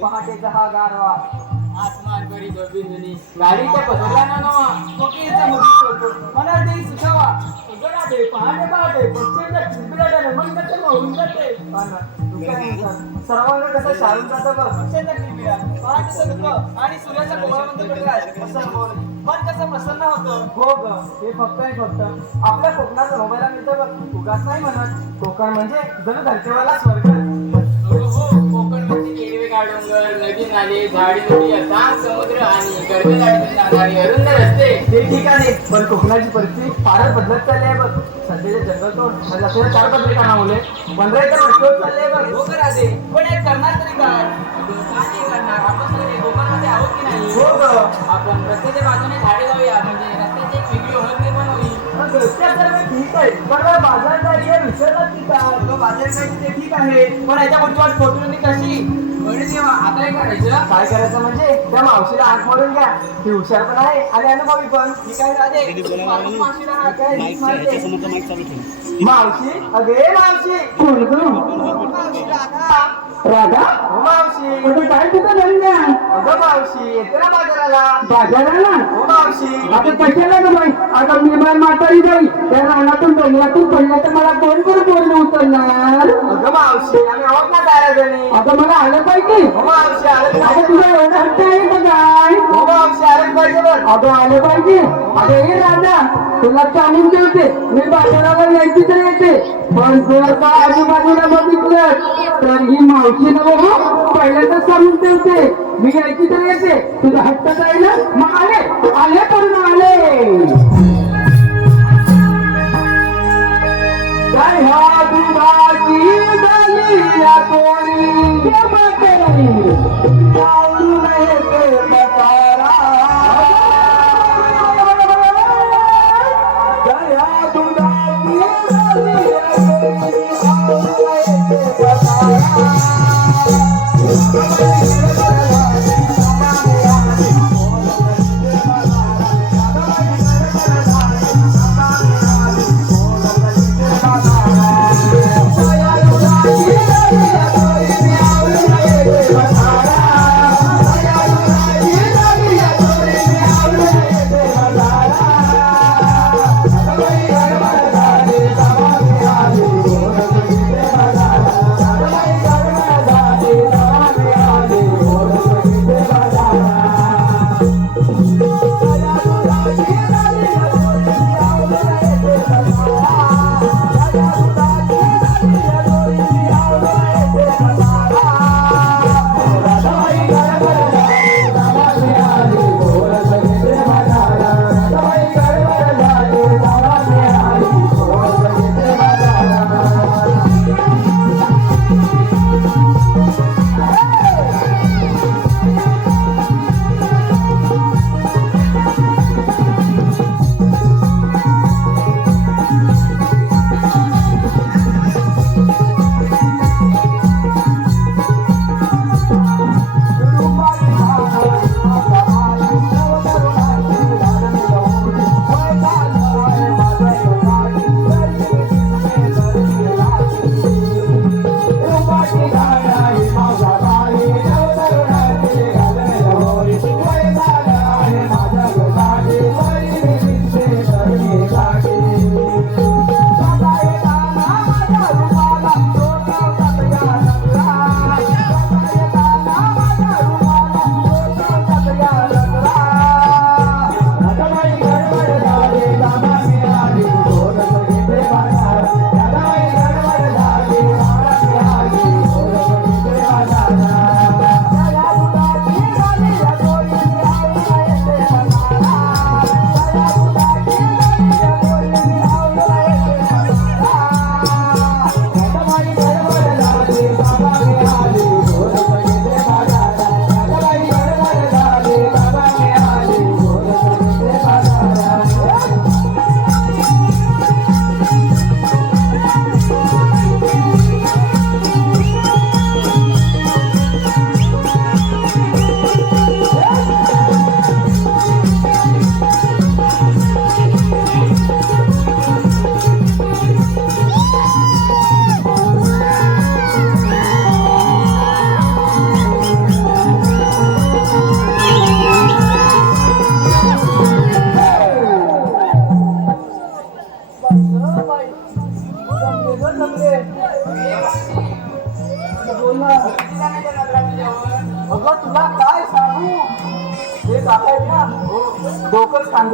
पहाटेचा हा गारवा आसमान करी बिंदुनी गाडीच्या पसरला ना नवा कोकिळेचा मुदी करतो मला देई सुखावा गडाडे पहाटे पहाटे पक्षाच्या चिंबिडाटाने मन कसं होऊन जाते सर्वांना कसं शाळून जातं बघ पक्षाचा किलबिडा, पहाटेचं दुःख आणि सूर्याचा कोवळावंत प्रकाश असं बोल. मन कसं प्रसन्न होतं. हो ग हे फक्त आणि फक्त आपल्या कोकणात मोबाईलला मिळतं बघ उगाच नाही म्हणत कोकण म्हणजे जणू धरतीवाला स्वर्ग हो कोकण म्हणजे हिरवेगार डोंगर नदी नाले झाडी झुडी असांग समुद्र आणि गर्दगाडीतून जाणारी अरुंद रस्ते ते ठीक आहे पण कोकणाची परिस्थिती फारच बदलत चालली आहे बघ सध्याचे जंगलतोड म्हणजे आपल्याला 4 पत्रिका नावले 15 एकर वस्तीवर चालले आहे बघ हो का राजे, पण हे करणार तरी काय? काय नाही करणार आपण सगळे कोकणामध्ये आहोत की नाही हो ग आपण रस्त्याच्या बाजूने झाडे लावूया म्हणजे रस्त्याची एक वेगळी ओळख निर्माण होईल मग रस्त्यात सर्व ठीक आहे पण बाजार जायचे विसरतात की काय तो बाजार जायचं ते ठीक आहे, पण याच्या पुढची वाट फोटोनी कशी? बरं देवा आता काय करायचं काय करायचं म्हणजे त्या मावशीला आठ मारून घ्या ती हुशार पण आहे आणि अनुभवी पण ठीक आहे राजे, माणूस मावशीला हा काय रीत मारते. मावशी अगे मावशी कोण ग मावशी राधा. राधा हो मावशी अगं काय तुझं धंदा अगं मावशी येते ना बाजाराला बाजाराला हो मावशी आता कशाला ग बाई आता मी बाई म्हातारी बाई त्या रानातून बंगल्यातून पडल्या तर मला कोण कोण बोलणं उचलणार अगं मावशी आम्ही आहोत ना दाराजणी आता मला आलं पाहिजे हो मावशी आलं आता पाहिजे तुझा एवढा हट्ट आहे का काय हो मावशी आलं पाहिजे बघ आता आलं पाहिजे अरे हे राजा तुला चालून ठेवते मी बाजाराला यायची तर येते पण जर का आजूबाजूला बघितलं तर ही मावशी न बघू पहिल्यांदा सांगून ठेवते मी यायची तर येते तुझा हट्ट जाईल मग आले आले करून आले काय ह्या दुधाची दलिया कोणी जमा करी आवडून येते पसारा दया दुधाची दलिया कोणी आवडून येते पसारा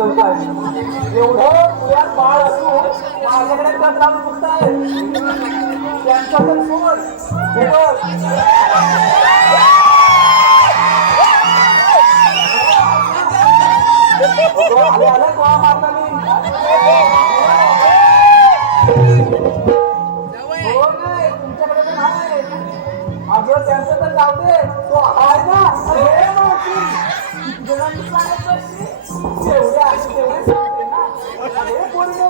समजवताय एवढं तुझ्यात बाळ असून माझ्याकडे तर लावून बघताय त्यांचा तर सोड हे बघ आले आले गोळा मारला मी हो नाही तुमच्याकडे तर नाही अगं त्यांचं तर जाऊ दे तो आहे ना अरे मावशी जणांनी सांगितलं जेवढे आहे तेवढे सांगते ना अरे बोललो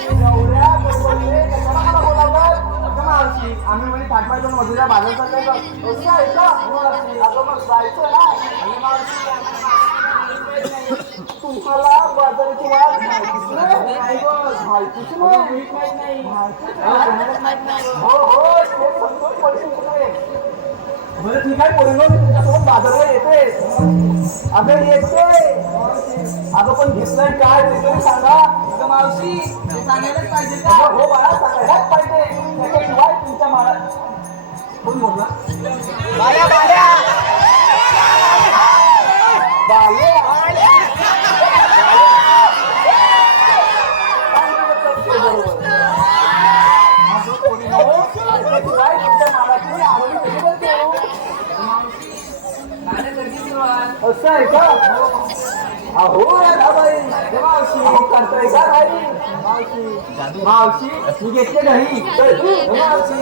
एवढ्या बोलले कशाला मला बोलावं अगं मावशी आम्ही म्हणे पाठवायला मधुरा बाजार चाललाय का असं आहे का मावशी अगं मग जायचं ना आणि मावशी तुम्हाला बाजाराची वाट माहितीच नाही हो हो ते समजून पडशील नाही बरं ठीक आहे पोरीनो तुमच्यासोबत बाजारला येते अगं येते अगं पण घेतलंय काय ते तरी सांगा अगं मावशी ते सांगायलाच पाहिजे का हो बाळा सांगायलाच पाहिजे त्याच्याशिवाय तुमच्या माळा कोण बोलला बाया बाया असं आहे का अहो बाई मावशी करताय का नाही मावशी मावशी मी घेतले नाही मावशी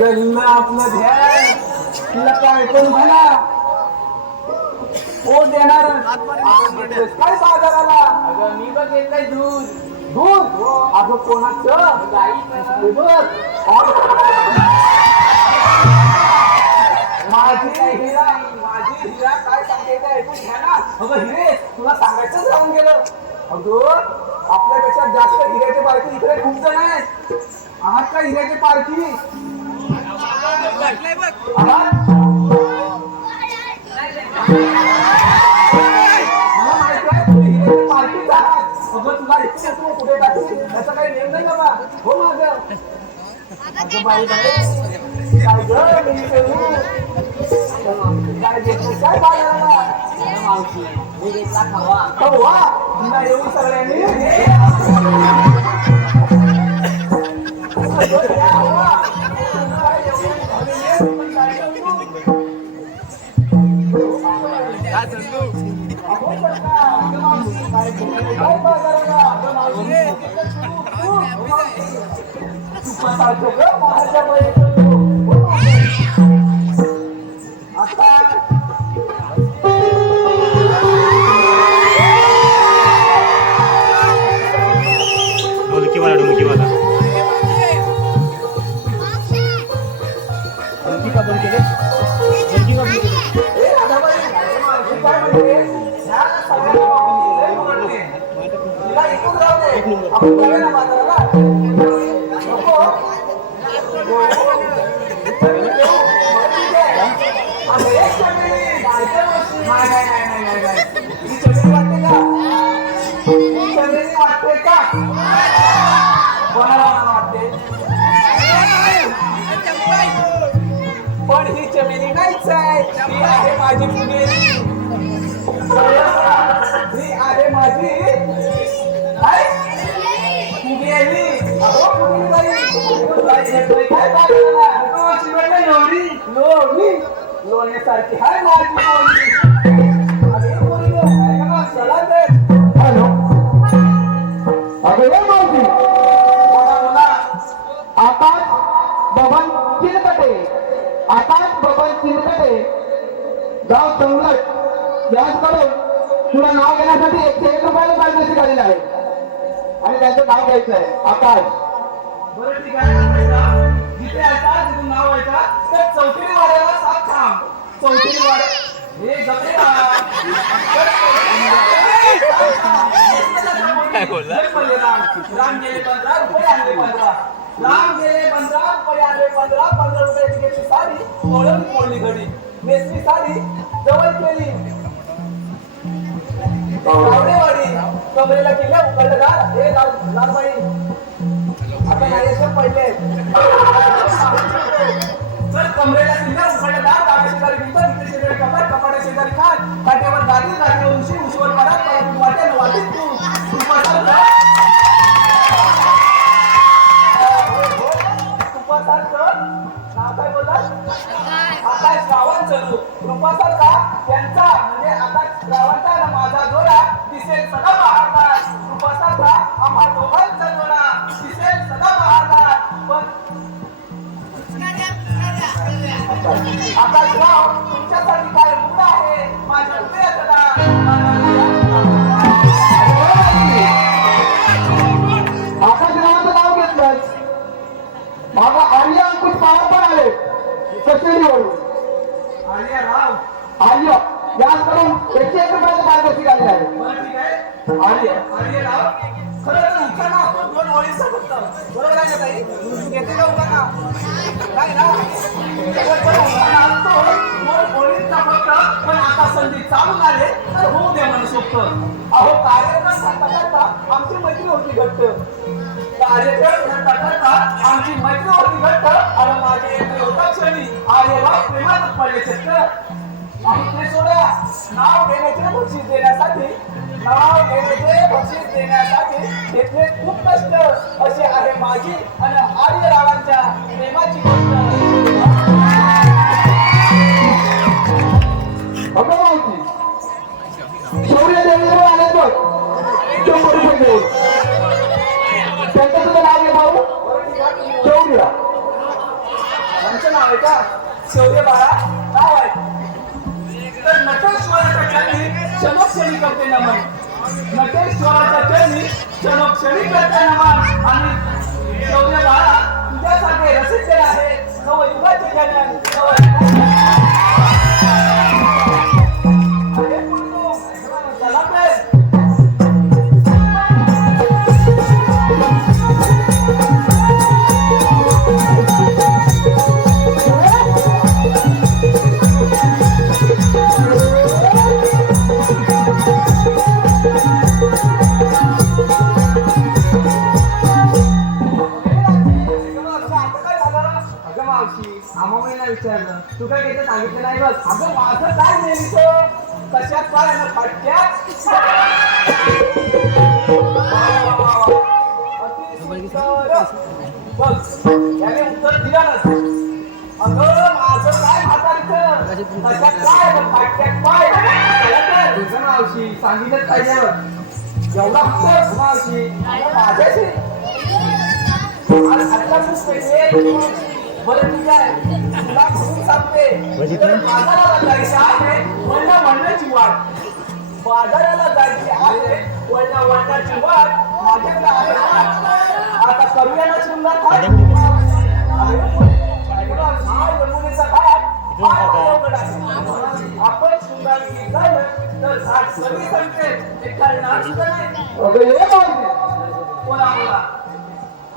गल्ला आपलं ध्यान तुला काय पण म्हणा हो देणार काय बाजाराला अगं मी बघ येतय दूध दूध अगं कोणाचं माझी हिरा काय सांगते ते ऐकून घ्या ना अगं हिरे तुला सांगायचंच राहून गेलं अगं आपल्यापेक्षा जास्त हिऱ्याचे पारखी इकडे खूप जण आहेत आहात का हिऱ्याचे पारखी मला माहिती आहे तुम्ही हिऱ्याचे पारखीच आहात अगं तुला इतके तू कुठे टाकली त्याचा काही नेम नाही बाबा हो माझं अगं बाई काय ग मी काय घेतलं काय बाळाला मावशी मी घेतला खवा खवा तुला येऊन सगळ्यांनी ढोलकीवाला ढोलकीवाला वाटते का कोणाला वाटते पण ही चमेली नाहीच आहे ती आहे माझी पुणेरी ही आहे माझी पुणेरी अहो पुणेरी काय लोणी लोणी लोण्यासारखी हाय माझी हॅलो अगं मावशी आकाश बबन चिलकटे आकाश बबन चिलकटे गाव संगलट याचकडून तुला नाव घेण्यासाठी 101 रुपयाला पारितोषिक आलेलं आहे आणि त्यांचं नाव घ्यायचं आहे आकाश बरं ठीक आहे जिथे आता तिथून नाव आहे का तर चौथी वाड्याला 7 थांब चौथी वाड्या हे जपले काय बोलला राम गेले 15 रुपये आणले 15 राम गेले 15 रुपये आणले 15 रुपयाची घेतली साडी तोडून मोडली घडी नेसली साडी जवळ केली गावडेवाडी कमरेला किल्ल्या उकडदार हे लालबाई आता नागेश्वर पडले तर कमरेला किल्ल्या उकडदार दादा शेजारी भिंत इकडे शेजारी कपाट कपाटा शेजारी खाट काट्यावर गादी गादी उंशी उशीवर पडात वाट्यानं वाटीत तू तुपासारखं नाव काय बोलतात आकाश रावांचं रूपासारखा त्यांचा म्हणजे आकाश रावांचा ना माझा जोडा दिसेल सदा बहारला रूपासारखा आम्हा दोघांचा जोडा दिसेल सदा बहारला पण आकाशराव तुमच्यासाठी काय मुद्दा आहे माझ्या हृदयात आकाशरावांचं नाव घेतलं माझा आर्य अंकुश पवार पण आले कचेरीवरून आर्य राव आर्य जास्त करून 101 रुपयाचं पारितोषिक आले आहे बरं ठीक आहे आर्य राव खरं तर उखाणा आपण 2 ओळींचा फक्त बरोबर आहे ना ताई घेते का उखाणा काय ना उखाणा असतो 2 ओळींचा फक्त पण आता संधी चालून आले तर होऊ दे मनसोक्त अहो कार्यक्रम करता करता आमची मैत्री होती घट्ट कार्यक्रम करता करता आमची मैत्री होती घट्ट आणि माझे एक होता क्षणी आर्यराव प्रेमात पडले चक्र ते सोडा नाव घेण्याचे बक्षीस देण्यासाठी घेतले खूप कष्ट असे आहे माझी आणि आर्यरावांच्या प्रेमाची गोष्ट शौर्य देवीवर आले बघ त्यांचं तुझं नाव आहे भाऊ शौर्य आमचं नाव आहे का शौर्य बाळा नाव आहे तर नटेश्वराच्या चरणी क्षणोक्षणी करते नमन नटेश्वराच्या चरणी क्षणोक्षणी करते नमन आणि शौर्य बाळा तुझ्यासारखे रसिक आहे नवयुगाचे जनन चला तर विचारलं तू काय घेतं सांगितलं नाही बघ अगं माझं काय नेहमीचं कशात काय ना फटक्यात बघ याने उत्तर दिलं ना अगं माझं काय म्हातारीचं कशात काय ना फटक्यात काय तुझं मावशी सांगितलं पाहिजे एवढा फक्त मावशी माझ्याशी आजला खूप बरं ठीक आहे तुला म्हणून सांगते तर बाजाराला जायचं आहे वळणाची वाट बाजाराला जायची आहे वळणाची वाट माझ्याकडे आहे आता करूया ना सुंदर थाट यमुनेचा घाट आपण सुंदर झालं तर झाट कमी सांगते ते करणार सुद्धा नाही बोला बोला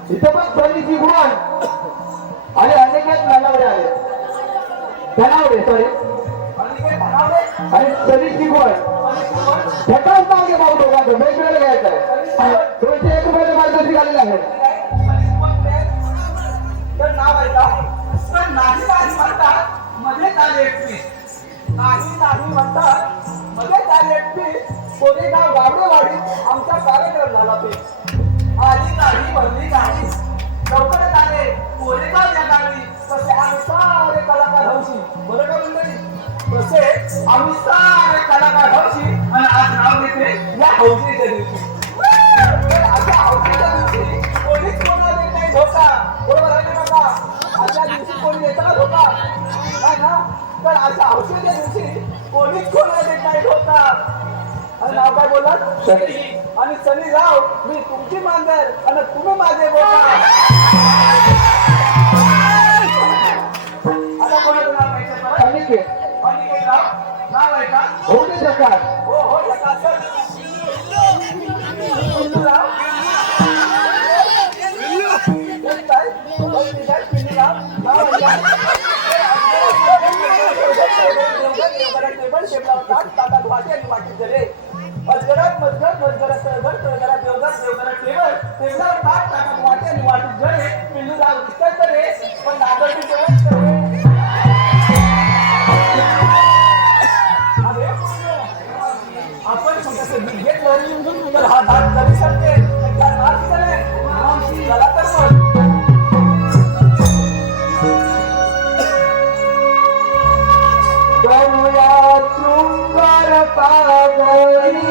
इथं पण सरीची गुण आणि अनेक धनावडे आले धनावडे सॉरी आणि सरीची गुण घटाच नाव घे भाऊ दोघांचं वेगवेगळं घ्यायचं आहे 201 रुपयाचं मार्गदर्शक आलेलं आहे तर नाव आहे का तर नाही नाही म्हणतात मध्येच आले एकपीस नाही म्हणतात मध्येच आले एकपीस कोरेगाव गावडेवाडीत आमचा कार्यक्रम झाला ते आली गाडी भरली गाडी लवकरच आले कोरेगाव या गावी तसे आम्ही सारे कलाकार हौशी बरं का मंडळी तसे आम्ही सारे कलाकार हौशी आणि आज नाव घेते या हौशीच्या दिवशी अशा हौशीच्या दिवशी कोणीच कोणाला देत नाही धोका बरोबर आहे ना काका अशा दिवशी कोणी येतात धोका नाही ना तर अशा हौशीच्या दिवशी कोणीच कोणाला देत नाही धोका आणि नाव काय बोलत आणि सनी राव मी तुमची मांजर आणि तुम्ही माझे बोका आता कोणाचं नाव माहिती अनिकेत अनिकेत राव नाव आहे का हो ते जगात हो हो जगात टेबलावर टेबलावर ताटात वाटे आणि वाटेत जरे अजगरात मजगत मजगरात तळघर तळघरात देवघर देवघरात टेबल टेबलावर ताटात वाटे आणि वाटेत जरे पिल्लू राव दिसतात करे पण नागरिक जेवण करे अरे आपण छोटंसं दूध घेतलं तर हा धाक करू शकते चला तर करूया शृंगार पागळी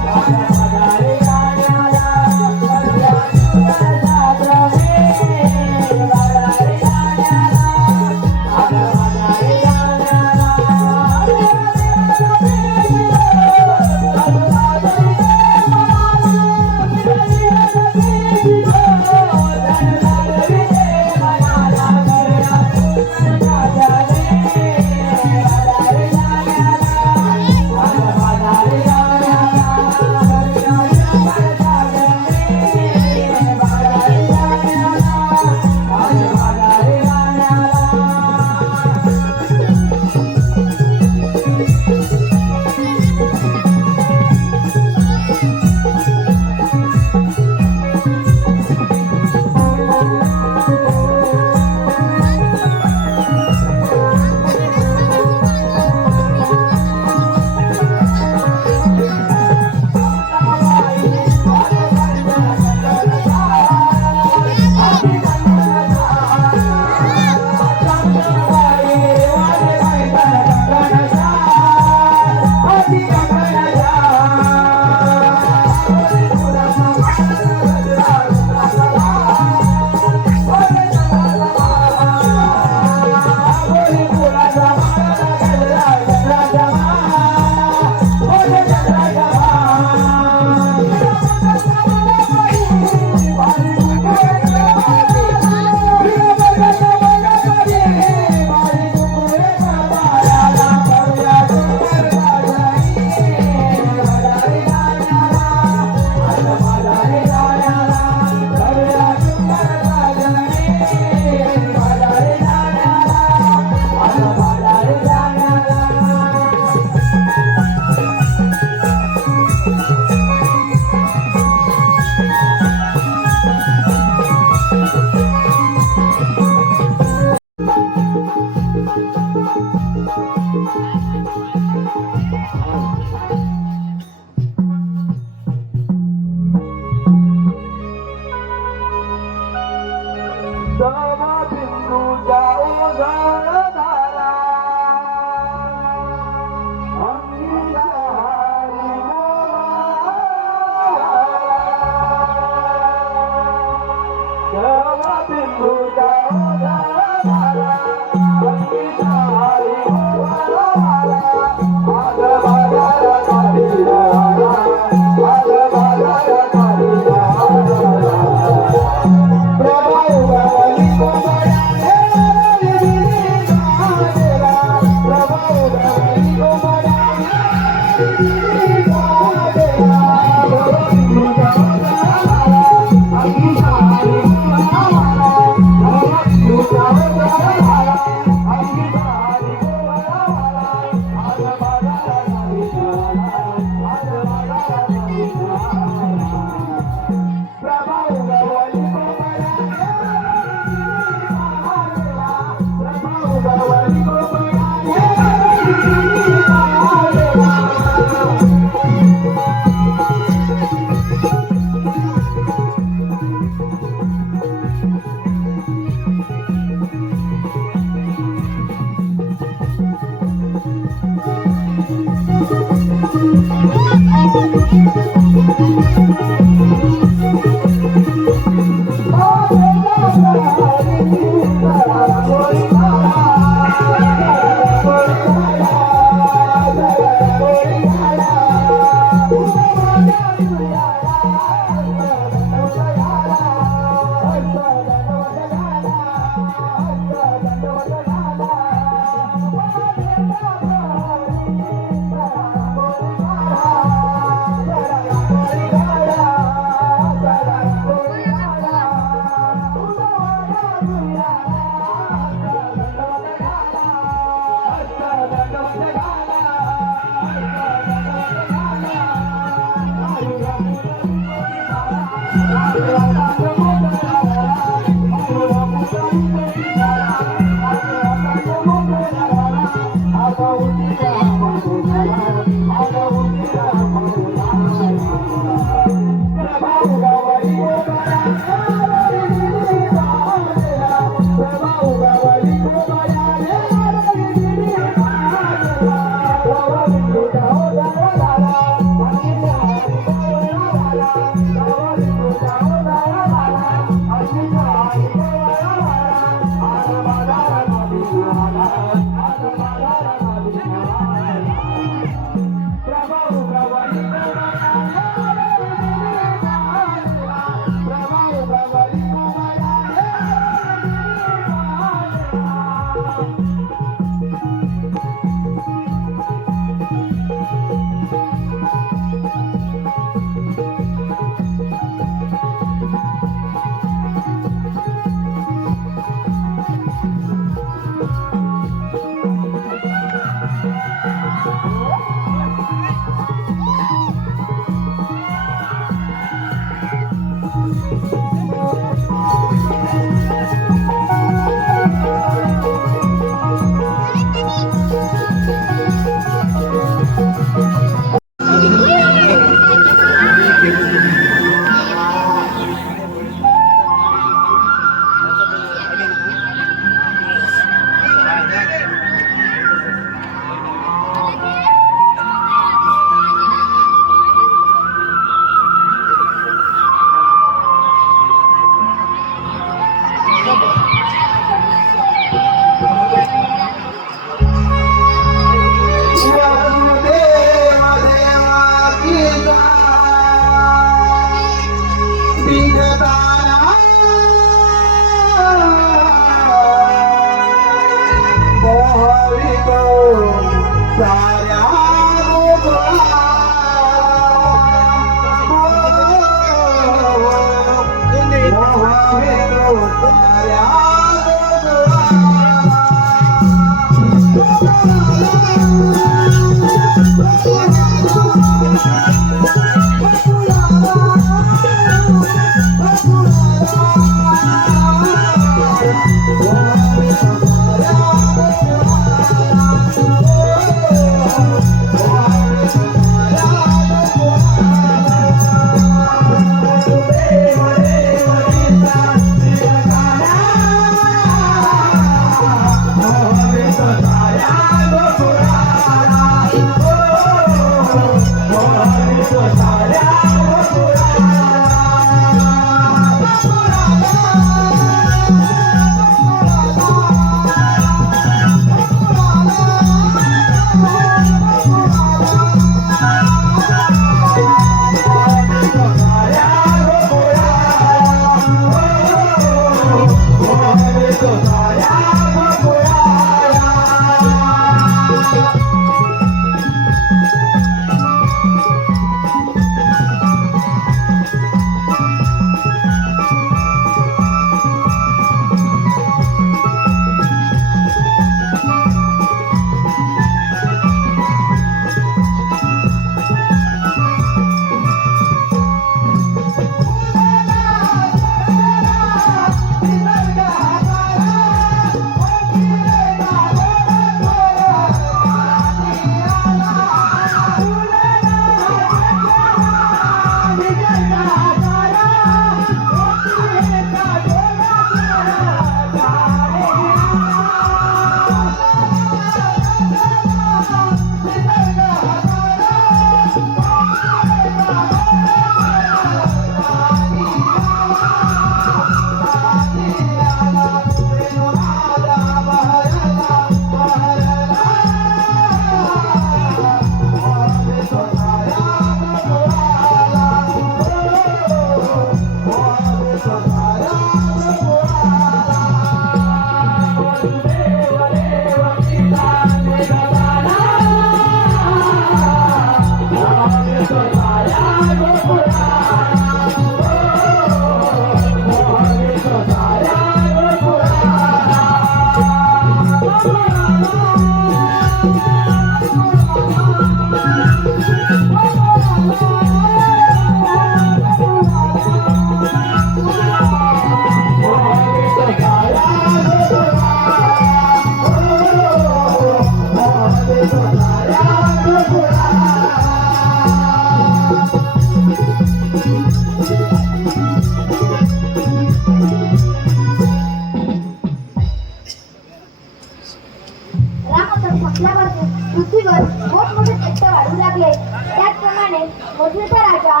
पृथ्वीवर मोठमोठे कष्ट वाढू लागले. त्याचप्रमाणे मोठेचा राजा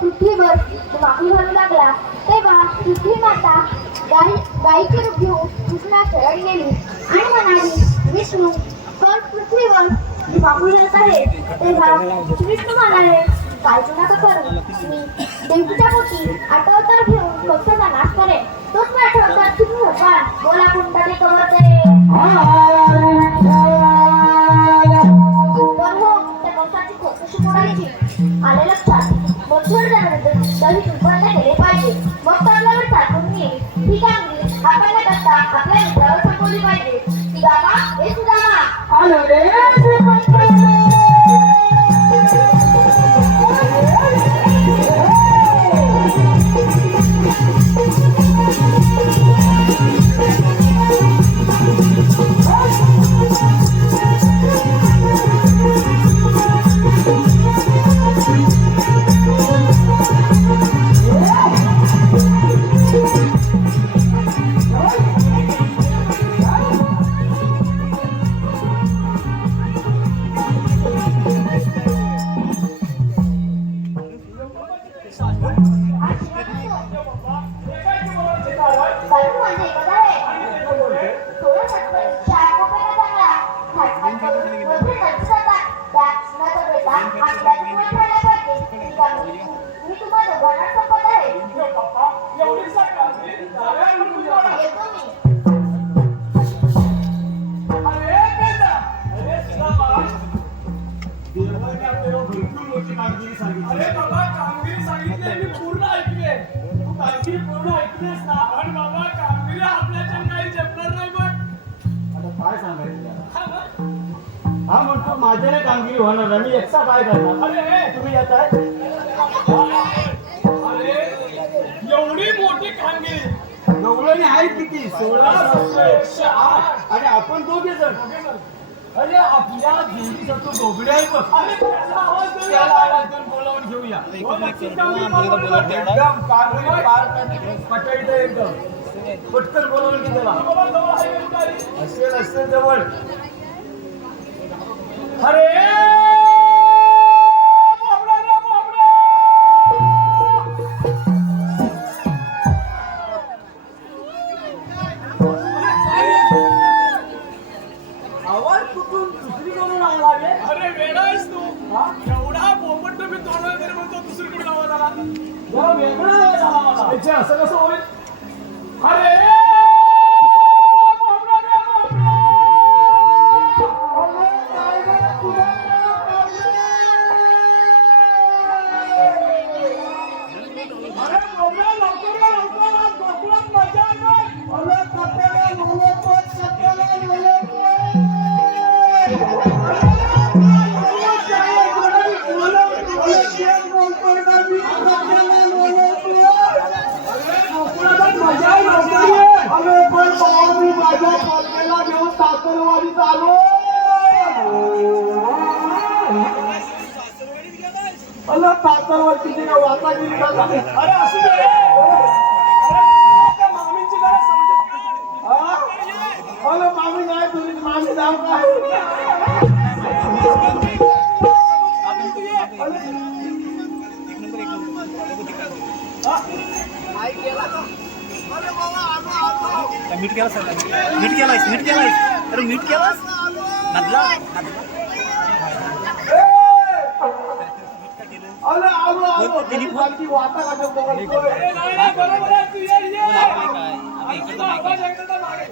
पृथ्वीवर माफी घालू लागला. तेव्हा पृथ्वी माता गायीचे रूप घेऊन कृष्णा शरण गेली आणि म्हणाली, विष्णू पण पृथ्वीवर मी बाबू राहत आहे. तेव्हा विष्णू म्हणाले, काळजी नका करू, मी देवीच्या पोटी आठवतार घेऊन कंसाचा नाश करेन. तोच मी आठवतार तुम्ही होता. बोला कोणता ते कवर ते. पण हो, त्या कंसाची खोड कशी मोडायची आले लक्षात. मथुर दही तुंबरला गेले पाहिजे. मग तबल्यावर साठवून येईल. ही कामगिरी आपण न करता आपल्या मित्रावर सोपवली पाहिजे. सुदामा, हे सुदामा. आलो रे बालू म्हणजे एकच आहे. थोडं झटपट चार कोप्याला चांगला झटपट करून वरती खर्च जातात. त्या न तर बेटा आपल्या जीवन राहायला पाहिजे. ही कामगिरी मी तुम्हा दोघांना संपत आहे. एवढी सकाळची येतो मी. अरे बेटा, अरे सुदामा, देवाने आपल्याला भरपूर मोठी कामगिरी सांगितली. अरे बाबा, कामगिरी सांगितली मी पूर्ण ऐकले. तू कामगिरी पूर्ण ऐकलीस ना? पण बाबा, कामगिरी आपल्याच्या काही जपणार नाही बघ. आता काय सांगायचं त्याला? हा म्हणतो माझ्याने कामगिरी होणार नाही, मी एकटा काय करणार? अरे तुम्ही येत आहे अरे, एवढी मोठी कामगिरी गवळणी आहे किती? 16,108. आणि आपण दोघे जण. अरे आपल्या जिंदगीचा तो बोबडे आहे बघ. अरे त्याचा आवाज देऊया. त्याला आवाजातून बोलावून घेऊया. एकदम कामगिरी पार पटायचं एकदम. पटकन बोलावून घे त्याला. असेल जवळ. अरे बाबडा रे बाबडा. आवाज कुठून दुसरीकडून आला रे? अरे वेडा आहेस तू. एवढा बोबट मी तोडला तरी म्हणतो दुसरीकडे आवाज आला. जरा वेगळा आवाज आला मला. त्याचे असं कसं होईल? अरे बाबडा रे बाबडा. अरे बाबडा, लवकर ये, लवकर. आज गोकुळात मजा आहे बघ. अरे कपड्याला मुलं पण कपड्याला मुलं पण. अरे असू दे रे. अरे त्या मामींची जरा समजूत. मामी नाही तुझी मामी जाऊ काय? मीठ केलास अरे मीठ केलास मधला वाता अरे नाही, नाही, बरोबर आहे. तू ये. आवाज ऐकलं तर मागे.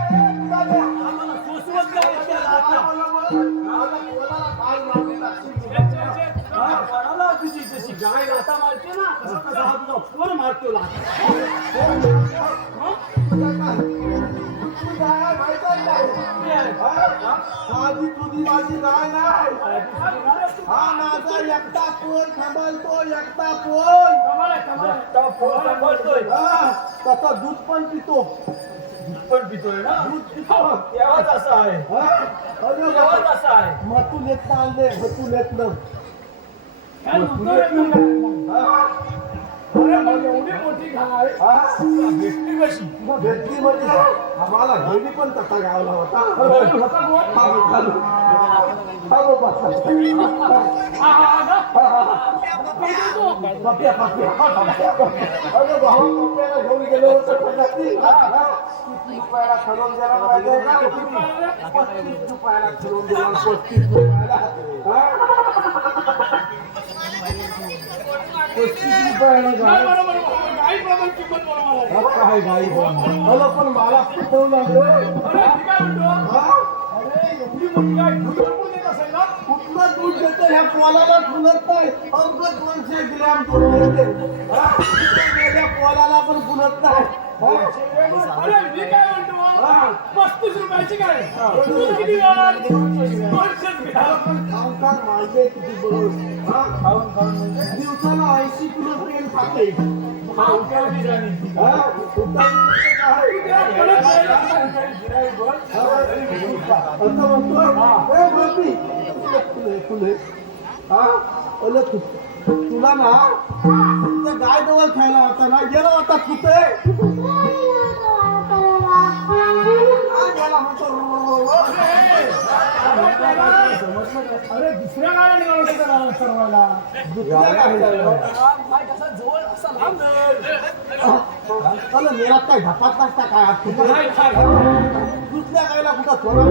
आम्हाला सोसवत नाही त्या लाथा. कोणाला तुझी जशी गाय लाथा मारते ना तसा तसा हा तुझा फोन मारतो लाथा. माझी तुझी माझी गाय नाही. हा माझा एकटा पोल सांभाळतो एकटा पोल. तसा दूध पण पितो. पण पितोय ना दूध पितो. तेव्हाच असं आहे हा? अरे तेव्हाच असं आहे मथू लेतलं आणले मथू लेतलं. काय म्हणतो एवढी मोठी गाय भेटली कशी घेतली म्हणजे आम्हाला घेणी पण तसा गावला होता. अरे भाऊ पप्प्याला घेऊन गेलो होतो किती रुपयाला ठरवून द्यायला पाहिजे ना. 35 रुपयाला ठरवून दिला. 35 रुपयाला 35 रुपयाला काय गाई मला पण मला पिटवलं कुठलं दूध देतं ह्या पोलाला फुलत नाही. अवघ 200 ग्रॅम दूध देते. गेल्या पोलाला पण फुलत नाही. माझे किती दिवसाला 80 किलो तेल खाते. तुला ना त्या गाय जवळ खेळला होता ना गेला होता कुठे गेला होता. अरे दुसऱ्या गाड्या निघाला सर्वाला मेला काय झपात नसता काय दुसऱ्या गायला कुठं सोडा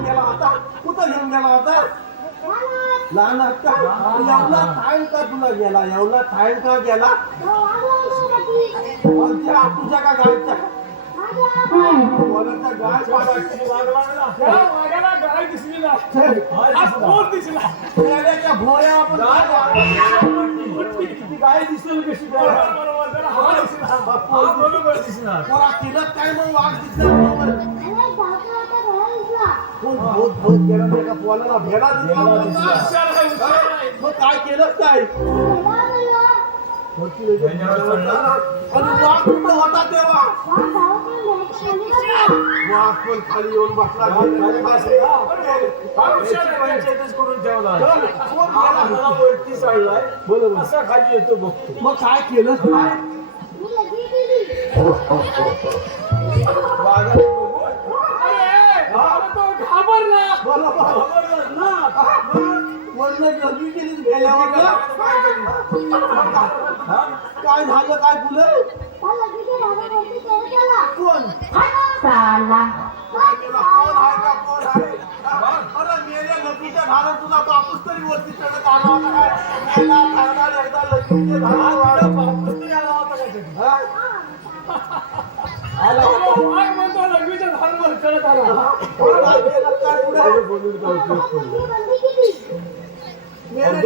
गेला होता कुठं घेऊन गेला होता. लहान का एवढा टाइम का तुला गेला एवढा टाइम का गेला. तुझ्या का गायच्या गाय दिसली ना भोया आपण गाय दिसेल कशी बरोबर दिसणार तिला काय मग वाघ दिसला गेला का पोलाला भेडा दिसला. मग काय केलं काय आणि वाघ कुठं होता तेव्हा वाघ पण खाली येऊन बसला. करून ठेवला वरती साडलाय बरोबर असा खाली येतो बघतो. मग काय केलं काय काय झालं काय तुला कोण अरे मेल्या नदीच्या धारा तुला बापूस तरी वरती चढत आला होता काय एकदा लगीचे धारा बापूस तरी आला होता काय आला म्हणतो लघवीच्या धारावर चढत आला काय पुढे बंद केली. अरे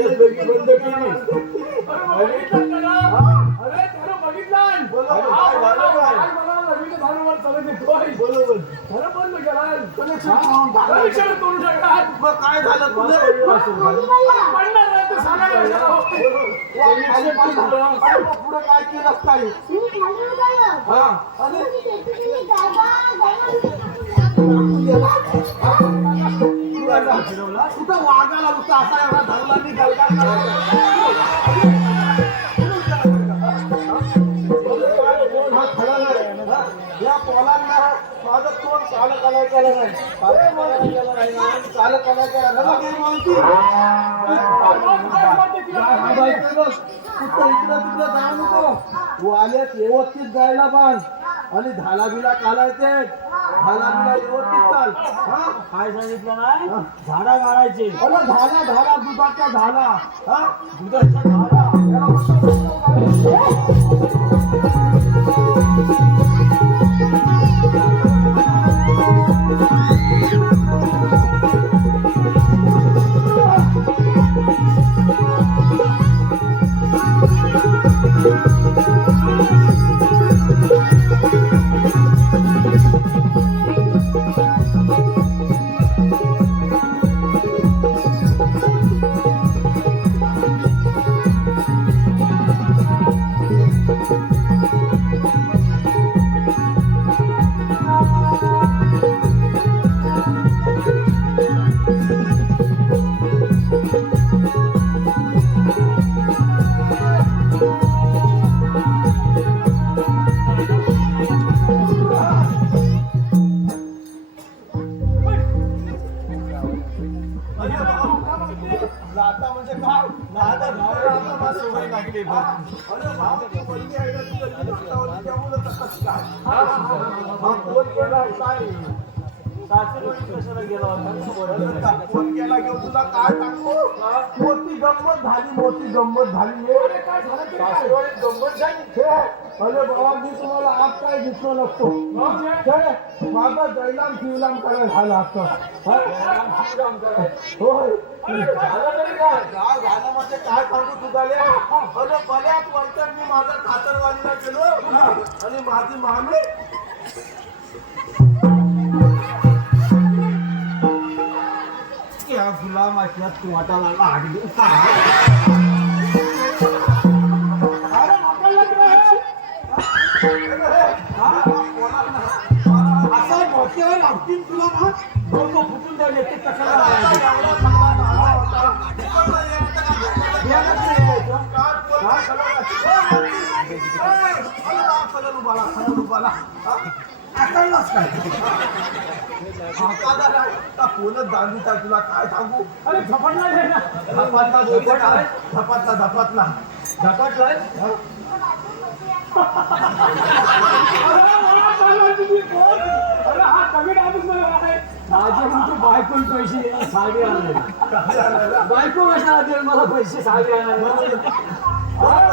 त्यानं बघितलं धारावर चढत येतोय बरोबर खरं बंद केला कनेक्शन तोडून टाकला. मग काय झालं तुला पडणार नाही तर सांगायला पुढे काय केलं काय कुठं वागायला होता असा एवढा धरला मी या पोलांना माझं तोंड कालं काला केलं नाही कालं काला केलं कुठं इकडं तिकडं जाऊ नको. वाल्यात व्यवस्थित गायला बांध आणि धाला बिला कालायचे धाला बिला व्यवस्थित चाल. हा काय सांगितलं नाही झाडा गाळायचे अरे धाला धाला दुधाचा धाला हा दुधाचा धाला याला म्हणतात अरे भाऊ, तू मुलगी आहे ना, तुझं जीव हातावरती त्यामुळं तसंच काय? हा, फोन केला काय? सासूबाई कशाला गेला होता? फोन केला घेऊन तुला काय सांगू? मोठी गंमत झाली अरे काय झालं तरी काय? सासूबाई गंमत झाली. अरे बाबा, मी तुम्हाला आज काय दिसलो नसतो. माझा जैलाम शिवलाम करायला झाला असतं. होय. झालं तरी काय? काय झालं म्हणजे काय सांगू तुझ्या? अरे बऱ्याच वर्षात मी माझ्या खातरवाडीला गेलो आणि माझी मामी या गुलामाच्या तोंडाला लागली. अरे हाकायला लागलं. असं डोक्यावर लागतील तुला ना, डोकं फुटून जाईल. येते कशाला फोनच दांडीचा तुला काय सांगू? अरे झपटला नाही ना. झपाटला अरे मला सांगा तुम्ही कोण? अरे हा कमी डाबूस मला आहे. माझे तुमची बायको पैसे साडी आणायला. बायको कशा देईल मला पैसे साडी आणायला? अरे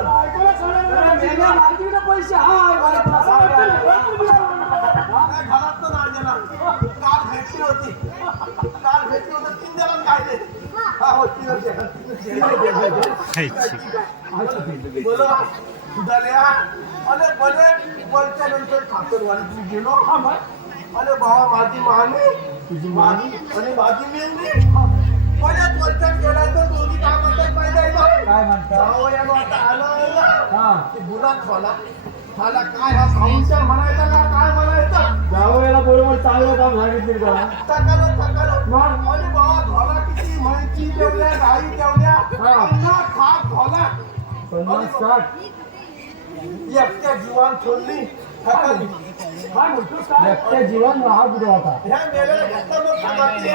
बायकोला सांगा. मार्केटला पैसे हाय, बायकोला साडी आणायला. घरात तर नाही देणार. काल भेटली होती 3 दिवस काय दे. हा हो 3 बोलो सुधाल्या. अरे बरे वरच्या नंतर ठाकरवाडीत गेलो. अरे भावा, माझी मामी, तुझी मामी आणि माझी मेंढी बऱ्याच वर्षात गेला तर दोन्ही काय म्हणतात माहिती आहे का? काय म्हणतात? जावयानं आता आलं ते गुन्हाच मला काय हा पाहुणचार म्हणायचा का काय म्हणायचं? जावयाला बरोबर चांगलं काम सांगितलं का? तकालं अरे बाबा, धोला किती म्हैची ठेवल्या, गाई ठेवल्या, 50 खाप धोला, 50-60 एकट्या जीवान सोडली. थकली. काय म्हणतोस काय? एकट्या जीवन महागुरु होता. ह्या मेलेला घेतला मग सांगितले.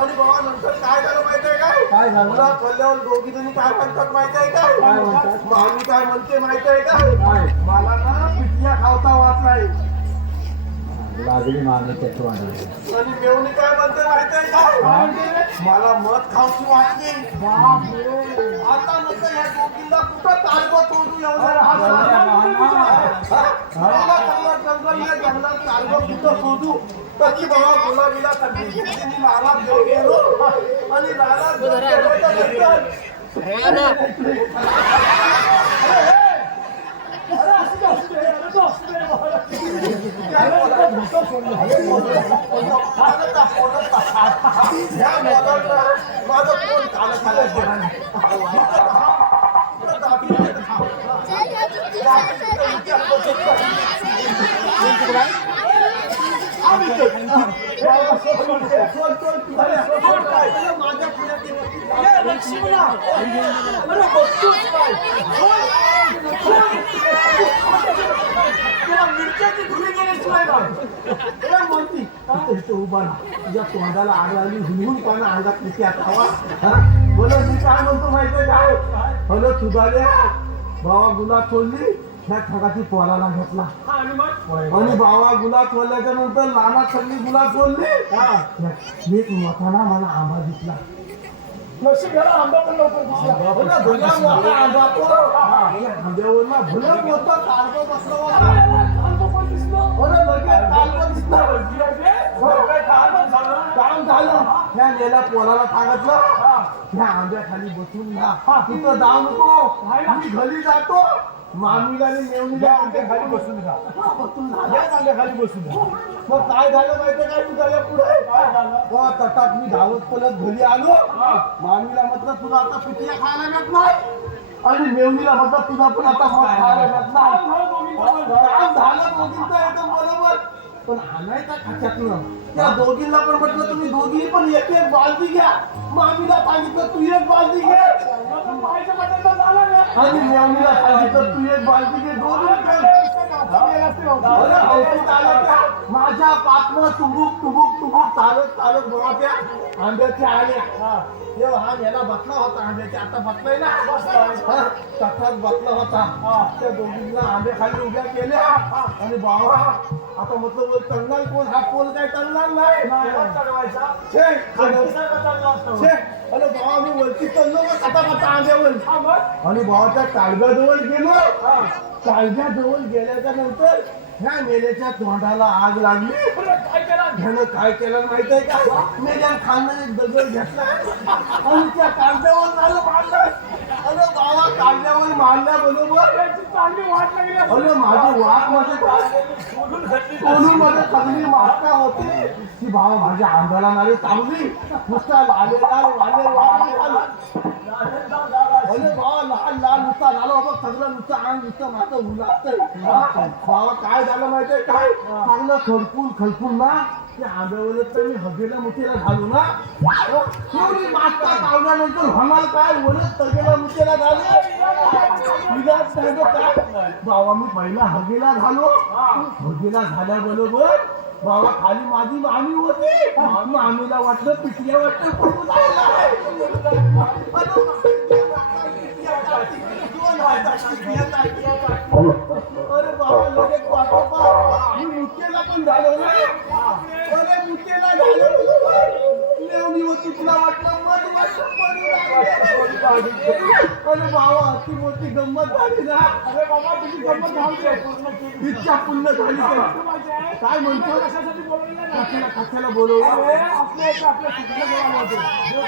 आणि बाबा नंतर काय झालं माहितीये काय झालं? मला कळल्यावर दोघी जणी काय म्हणतात माहितीये काय? मामी काय म्हणते माहितीये काय? मला ना पिठल्या खावता वाच नाही. लागली मागणी त्याचं आणि मेवणी काय म्हणते माहितीये काय? मला मध खाऊची वाटली. आता नंतर या दोघींना कुठं तालगो तोडू जंगलात तालगो कुठं शोधू? तशी बाबा गुलाबीला सगळी लाला घेऊन गेलो आणि लाला घेऊन गेल्याच्या नंतर माझं कोण मिरच्याची धुरी गेल्याशिवाय म्हणती उभा तुझ्या तोंडाला आग लागली हुनहुन पाना अंगात किती आता बोला मी काय म्हणतो माहितीये काय? हॅलो तुझ्या बाबा गुलाब सोडली ह्या ठगाची पोराला घेतला आणि बाबा गुलाब सोडल्याच्या नंतर लाना सगळी गुलाब सोडली. एक मोठाना मला आंबा दिसला. नशीब याला आंबा पण लवकर दिसला. भुला मोठा आंबा तो आंब्यावर ना भुला मोठा तारगो बसला होता. काम झालं ह्या नेल्या पोराला सांगितलं ह्या आंब्याखाली बसून ना तिथं जाऊ नको, मी घरी जातो. मामीला आणि मेवणीला आंब्याखाली बसून जा. आंब्याखाली बसून जा. मग काय झालं माहितीये काय? तू झाल्या पुढे काय झालं? तटात मी धावत पलत घरी आलो. मामीला म्हटलं तुला आता पिठल्या खायला मिळत नाही आणि मेवणीला म्हटलं तुला पण आता मग खायला मिळत नाही. काम झालं दोघींचं एकदम बरोबर. पण आणायचा खात्यातलं त्या दोघींना पण म्हटलं तुम्ही दोघी पण एक एक बालदी घ्या. मामीला सांगितलं तू एक बालदी घे आणि मेवणीला सांगितलं तू एक बालदी घे. दोन्ही माझ्या पातनं तुबुक तुबुक तुबुक चालत चालत बाबा त्या आंब्याच्या आल्या तेव्हा हा याला बसला होता आंब्याच्या आता बसलाय ना तसाच बसला होता त्या दोघींना आंबे खाली उभ्या केल्या आणि बाबा आता म्हटलं टंगणार कोण हा पोल काय टंगणार नाही छे, छे. अरे बाबा मी वरती चढलो मग आता आंब्यावर आणि बाबाच्या काळब्याजवळ गेलो काळब्याजवळ गेल्याच्या नंतर ह्या मेल्याच्या तोंडाला आग लागली ह्यानं काय केलं माहित आहे का मेल्या खांद्याने एक दगड घेतला आणि त्या काळब्यावर झालं मारलं अरे बाबा काळब्यावर मारल्याबरोबर अरे माझी वाट मध्ये चांगली मारता होती ती भावा माझ्या आंब्याला नारे चांगली नुसता अरे बाबा लहान लहान नुसता झाला बाबा सगळं नुसतं अंग नुसतं माझं उलाटतंय बाबा काय झालं माहितीये काय चांगलं खडपून ना त्या आंब्यावर तर मी हगेला मुठीला घालू ना एवढी मागता पावल्यानंतर हमाल काय वरच तगेला मुठीला घालू काय बाबा मी पहिला हगेला घालो हगेला झाल्याबरोबर बाबा खाली माझी मामी होती मामीला वाटलं पिटल्या वाटलं पडून अरे बाबा लगेच पाठोपाठ मी मुठेला पण झालो ना अरे मुठेला झालो लेवणी होती तुला वाटलं मध वाटलं पडून अरे बाबा अति मोठी गंमत झाली ना अरे बाबा तुझी गंमत झाली इच्छा पूर्ण झाली काय म्हणतो कशाला बोलवलं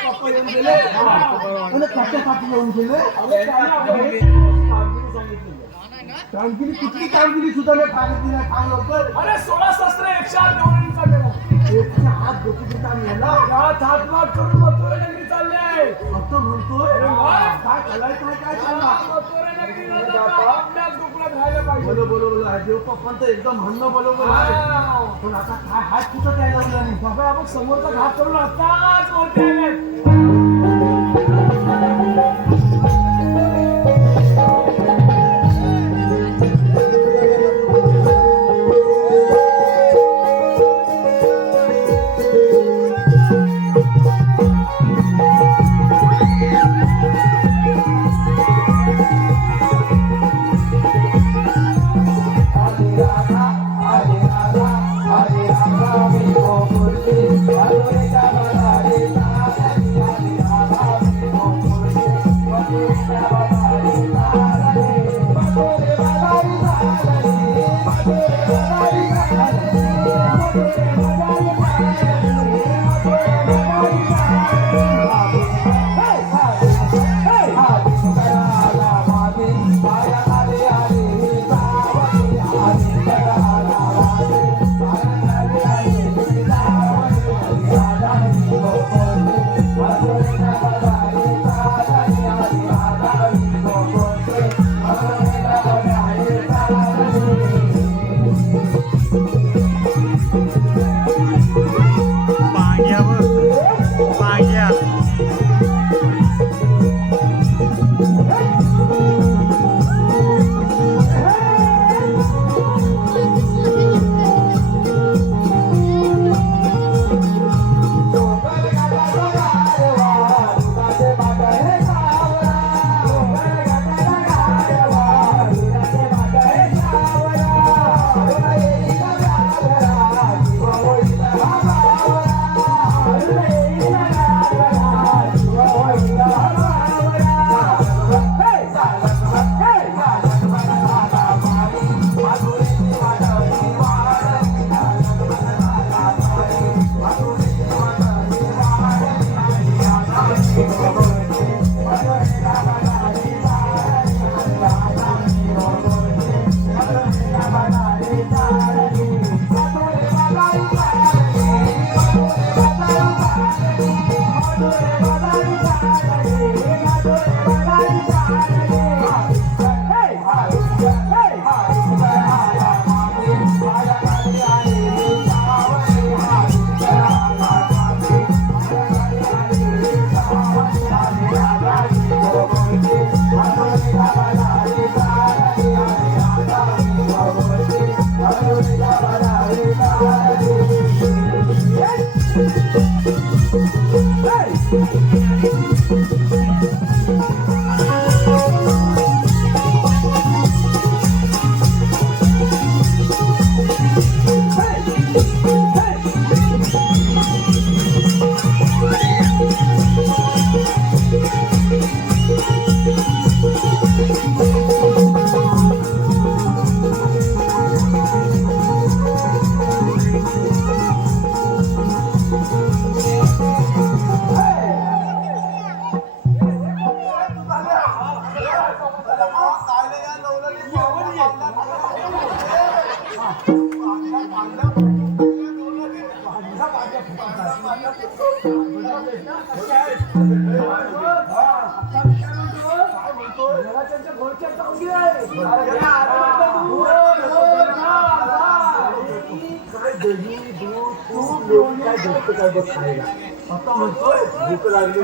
पप्पा येऊन गेले आणि कशासाठी येऊन गेले कामगिरी कुठली कामगिरी सुद्धा नाही सांगितली नाही सांग लवकर अरे 16 शस्त्र 108 गवळणीचा गेला 108 गोपीची काम याला हातमाग करून मथुरा नगरी चालले फक्त म्हणतोय काय करायचं काय सांगा मथुरा नगरीला जाता आपल्याच गोकुळात राहायला पाहिजे बोलवलं देव पप्पांचं एकदम म्हणणं बरोबर आहे पण आता काय हात कुठं काय लागला नाही बाबा आपण समोरचा घात करून आताच वरती आले त्यांच्या घरच्या चांगली आहे काय दही दूध तूप लोणी काय भेटतं काय बघ खायला आता म्हणतोय भूक लागली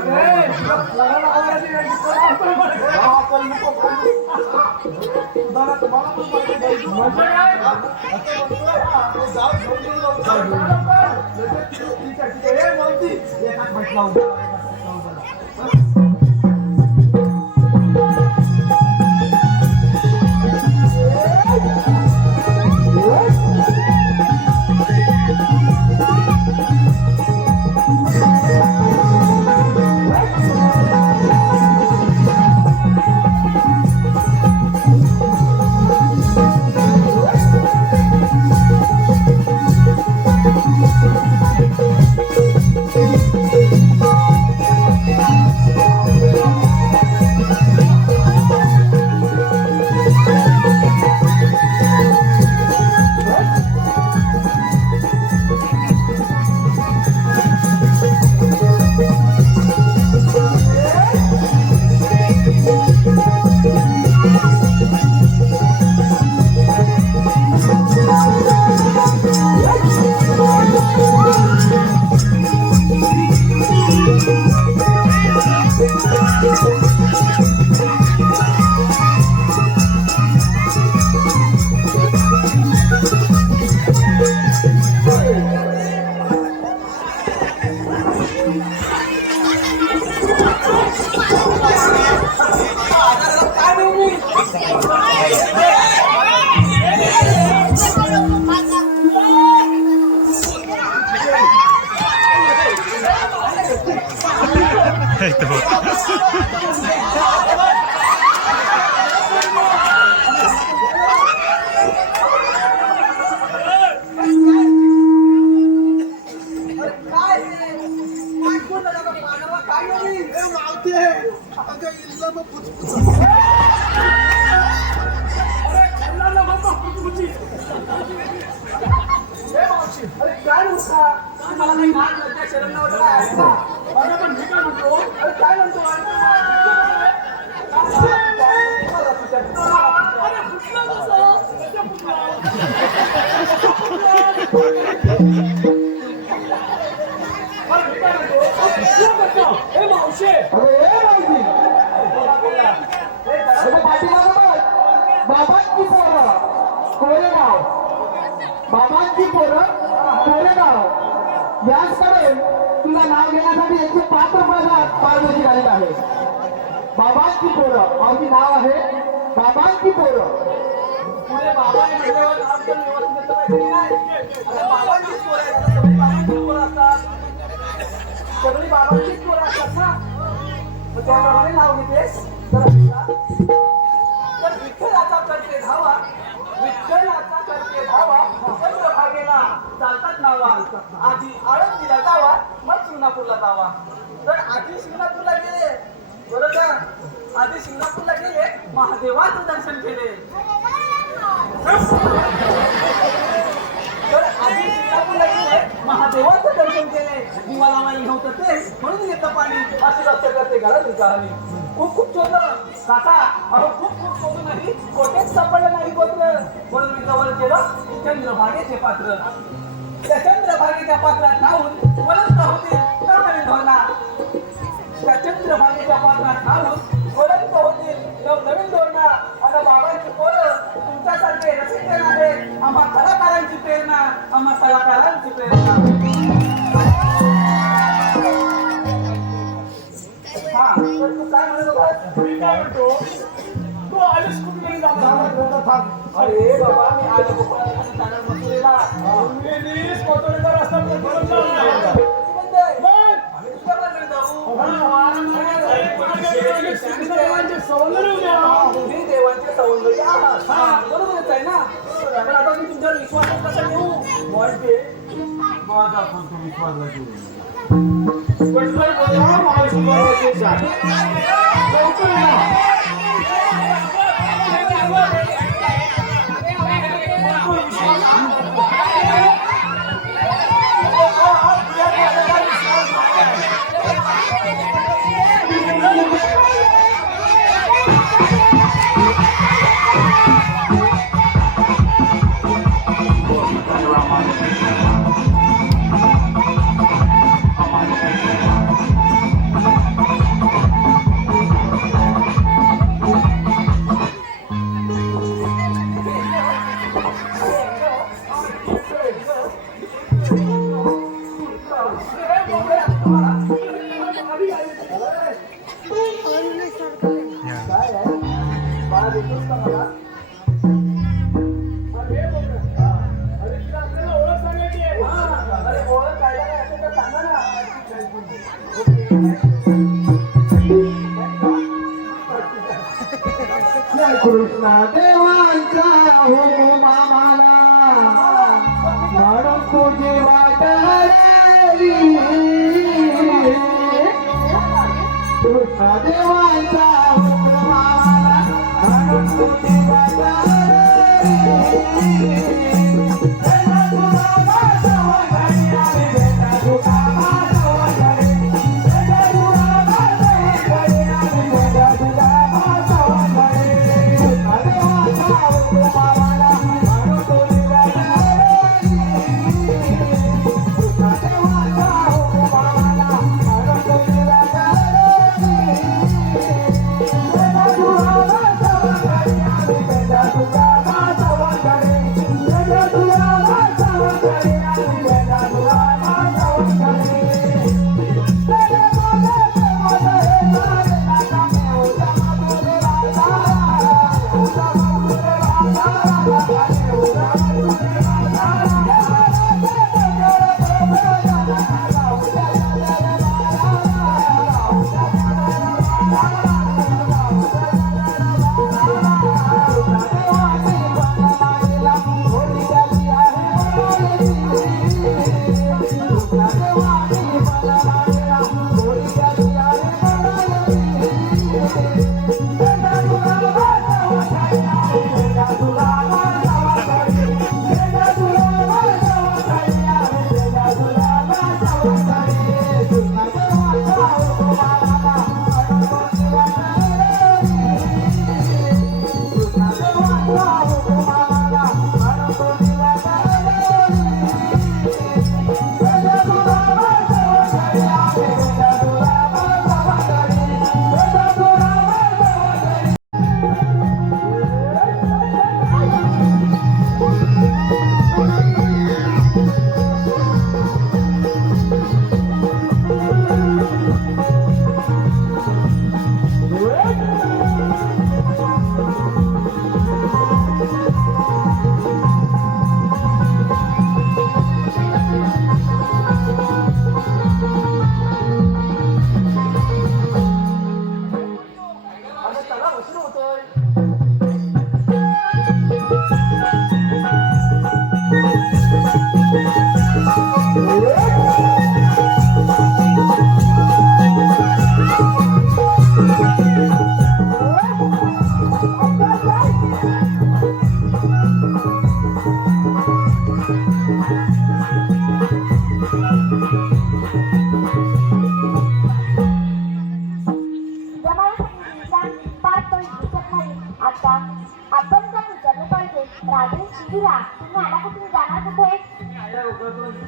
बाबांची पोरं कोरेगाव बाबांची पोरं कोरेगाव याचकडे तुला नाव घेण्यासाठी 105 रुपयाचा पारदर्शी झालेला आहे. बाबांची पोरं माझी नाव आहे बाबांची पोरं. पुढे बाबा म्हटल्यावर नाव पण व्यवस्थित पाहिजे नाही. बाबांचीच पोरं आहेत, सगळी बाबांचीच पोरं असतात, सगळी बाबांचीच पोरं असतात ना. मग त्याप्रमाणे नाव घेतेस तर विठ्ठलाचा करते धावा, विठ्ठलाचा करते धावा, चंद्रभागेला चालतात नावा. आधी आळंदीला जावा, मग शिंगणापूरला जावा. तर आधी शिंगणापूरला गेले बरोबर, आधी शिंगणापूरला गेले, महादेवाचं दर्शन केले. तर आधी शिंगणापूरला गेले, महादेवाचं दर्शन केले. दिवाला माई होतं ते म्हणून येतं पाणी. अशी रस्ते करते घरात कहाणी. खूप खूप शोधलं काका, अहो खूप खूप शोधून नाही, कोठेच सापडलं नाही पत्र. म्हणून मी जवळ केलं चंद्रभागेचे पात्र. त्या चंद्रभागेच्या पात्रात राहून वलंत होते नवनवीन धोरणा. त्या चंद्रभागेच्या पात्रात राहून वलंत होतील नवनवीन धोरणा. आणि बाबांची पोरं तुमच्यासारखे रसिकजण आहेत. आम्हा कलाकारांची प्रेरणा, आम्हा कलाकारांची प्रेरणा. हा तर तू काय म्हणत होतास? मी काय म्हणतो तू आलीस कुठे अरे बाबा मी आधी कोकणात चालत मथुरेला. कोतोडीचा रस्ता तुम्ही देवांचे सौंदर्य आहात, बरोबरच आहे ना. पण आता मी तुमच्यावर विश्वास कसा ठेवू? म्हणजे माझा पण तू विश्वास कृष्णा देवांचा हुकुम आम्हाला म्हणून तुझी वाट आली. कृष्णा देवांचा हुकुम आम्हाला म्हणून तुझी वाट आली.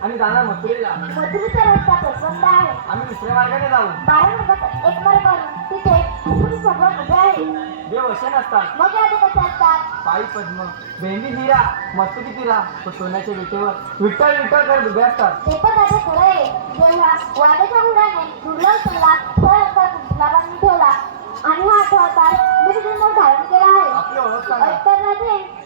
आणि जाणार मथुरेला. मथुरेचा रस्ता प्रचंड आहे. आम्ही दुसऱ्या मार्गाने जाऊ. 12 मार्गात एक मार्ग करून तिथे कुठून सगळं उभे आहे. देव असे नसतात. मग यादी कसे असतात? पायी पद्म, भेंडी हिरा, मस्तकी तिरा, तो सोन्याच्या विटेवर विठ्ठल विठ्ठल करत उभे असतात. ते पण आता खरं आहे. जेव्हा वाड्याच्या मुलाने दुर्लभ सल्ला फळ बांधून ठेवला आणि हा अवतार मी धारण केला आहे. आपली ओळख सांगा. ऐकताना ते